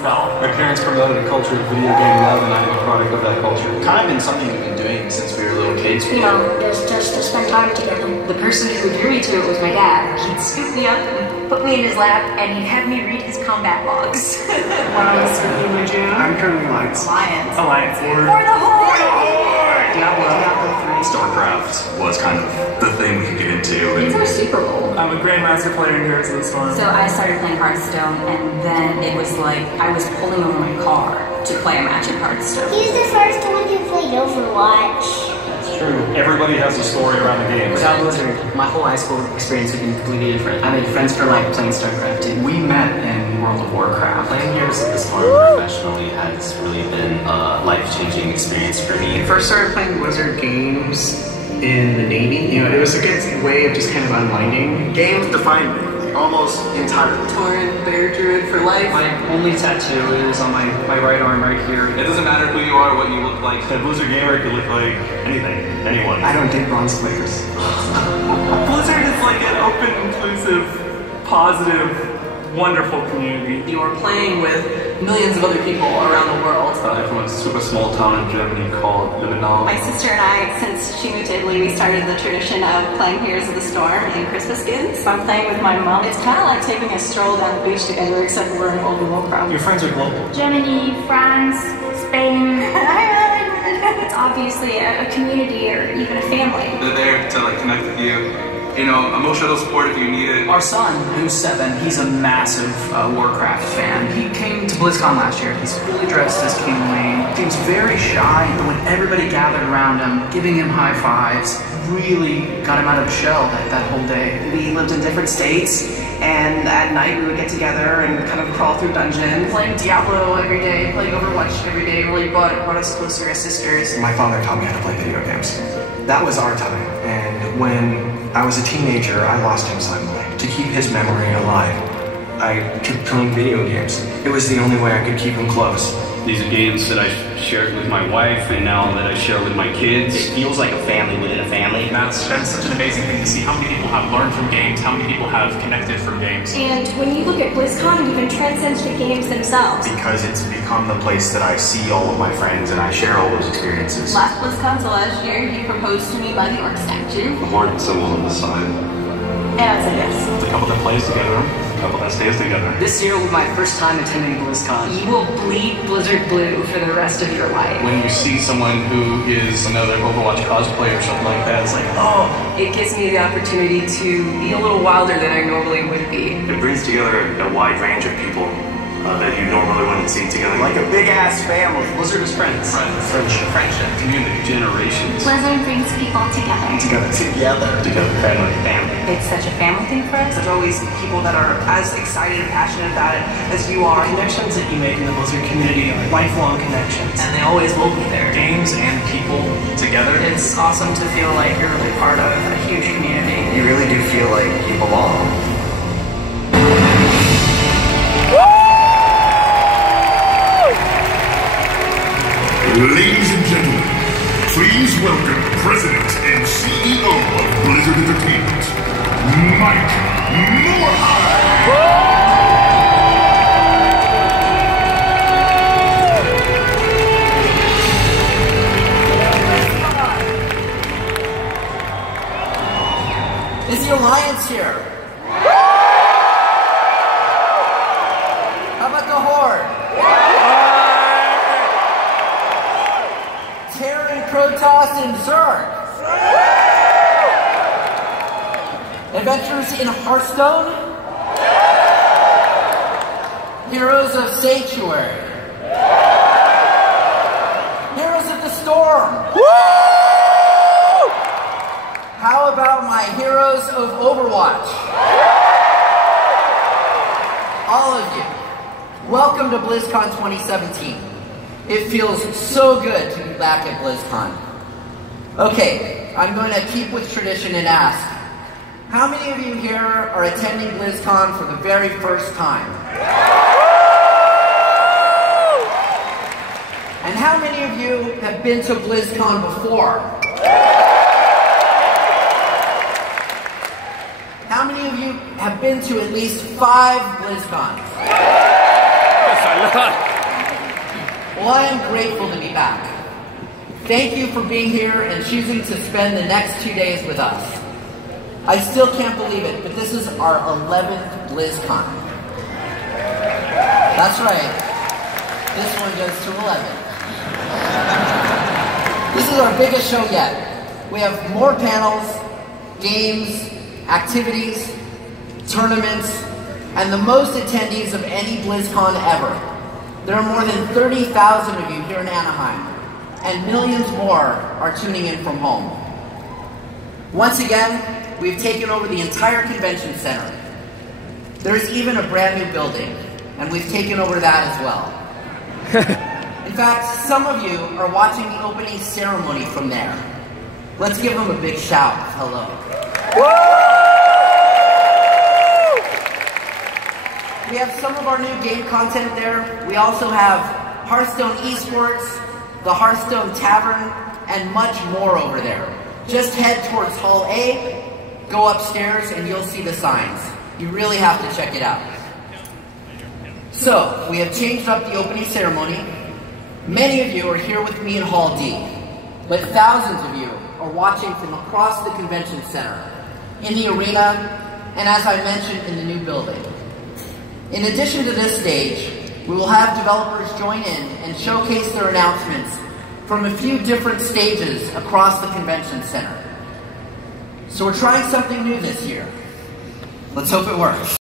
spell. My parents promoted a culture of video game love, and I'm a product of that culture. It's kind of been something we've been doing since we were little kids. You know, just to spend time together. The person who drew me to it was my dad. He'd scoop me up and put me in his lap, and he'd have me read his combat logs. Wow, that's certainly my jam. I'm currently Alliance. Alliance. For the whole StarCraft was kind of the thing we could get into. It's our Super Bowl. I'm a Grandmaster player in Heroes of the Storm. So I started playing Hearthstone, and then it was like I was pulling over my car to play a match in Hearthstone. He's the first one who played Overwatch. It's true. Everybody has a story around the game. Without Blizzard, my whole high school experience would be completely different. I made friends for life playing StarCraft 2. We met in World of Warcraft. Playing Heroes of the Storm professionally has really been a life-changing experience for me. I first started playing Blizzard games in the Navy. You know, it was a good way of just kind of unwinding. Games defined me almost entirely. Tauren Bear Druid for life. My only tattoo is on my right arm right here. It doesn't matter who you are, what you look like. A Blizzard gamer could look like anything, anyone. I don't date bronze players. Blizzard is like an open, inclusive, positive, wonderful community. You're playing with millions of other people around the world. I'm from a super small town in Germany called Liminal. My sister and I, since she moved to Italy, we started the tradition of playing Heroes of the Storm in Christmas skins. So I'm playing with my mom. It's kind of like taking a stroll down the beach together, except we're in Overwatch. Your friends are global. Germany, France, Spain. It's obviously a community or even a family. They're there to like connect with you. You know, emotional support if you need it. Our son, who's 7, he's a massive Warcraft fan. He came to BlizzCon last year. He's fully dressed as King Wayne. He was very shy, but when everybody gathered around him, giving him high fives, really got him out of the shell that whole day. We lived in different states, and at night we would get together and kind of crawl through dungeons. Playing Diablo every day, playing Overwatch every day really brought us closer as sisters. My father taught me how to play video games. That was our time, and when I was a teenager, I lost him suddenly. To keep his memory alive, I kept playing video games. It was the only way I could keep him close. These are games that I shared with my wife, and now that I share with my kids. It feels like a family within a family. That's been such an amazing thing to see how many people have learned from games, how many people have connected from games. And when you look at BlizzCon, it even transcends the games themselves. Because it's become the place that I see all of my friends and I share all those experiences. Last BlizzCon, so last year, he proposed to me by the orc statue. The heart symbol on the side. And I said yes. A couple that plays together, a couple that stays together. This year will be my first time attending BlizzCon. You will bleed Blizzard blue for the rest of your life. When you see someone who is another Overwatch cosplayer or something like that, it's like, oh. It gives me the opportunity to be a little wilder than I normally would be. It brings together a wide range of people that you normally wouldn't see together. Like a big-ass family. Blizzard is friends. Friendship. Community. Generations. Blizzard brings people together. Together. Family. It's such a family thing for us. There's always people that are as excited and passionate about it as you are. The connections that you make in the Blizzard community are lifelong connections. And they always will be there. Games and people together. It's awesome to feel like you're really part of a huge community. You really do feel like you belong. Ladies and gentlemen, please welcome President and CEO of Blizzard Entertainment, Mike Morhaime. Is the Alliance here? How about the Horde? Terran, Protoss, and Zerg. Adventures in Hearthstone. Heroes of Sanctuary. Heroes of the Storm. How about my Heroes of Overwatch? All of you, welcome to BlizzCon 2017. It feels so good to be back at BlizzCon. Okay, I'm going to keep with tradition and ask, how many of you here are attending BlizzCon for the very first time? And how many of you have been to BlizzCon before? How many of you have been to at least 5 BlizzCons? Yes, I Well, I am grateful to be back. Thank you for being here and choosing to spend the next 2 days with us. I still can't believe it, but this is our 11th BlizzCon. That's right. This one goes to 11. This is our biggest show yet. We have more panels, games, activities, tournaments, and the most attendees of any BlizzCon ever. There are more than 30,000 of you here in Anaheim, and millions more are tuning in from home. Once again, we've taken over the entire convention center. There is even a brand new building, and we've taken over that as well. In fact, some of you are watching the opening ceremony from there. Let's give them a big shout. Hello. We have some of our new game content there. We also have Hearthstone Esports, the Hearthstone Tavern, and much more over there. Just head towards Hall A, go upstairs, and you'll see the signs. You really have to check it out. So, we have changed up the opening ceremony. Many of you are here with me in Hall D, but thousands of you are watching from across the convention center, in the arena, and as I mentioned, in the new building. In addition to this stage, we will have developers join in and showcase their announcements from a few different stages across the convention center. So we're trying something new this year. Let's hope it works.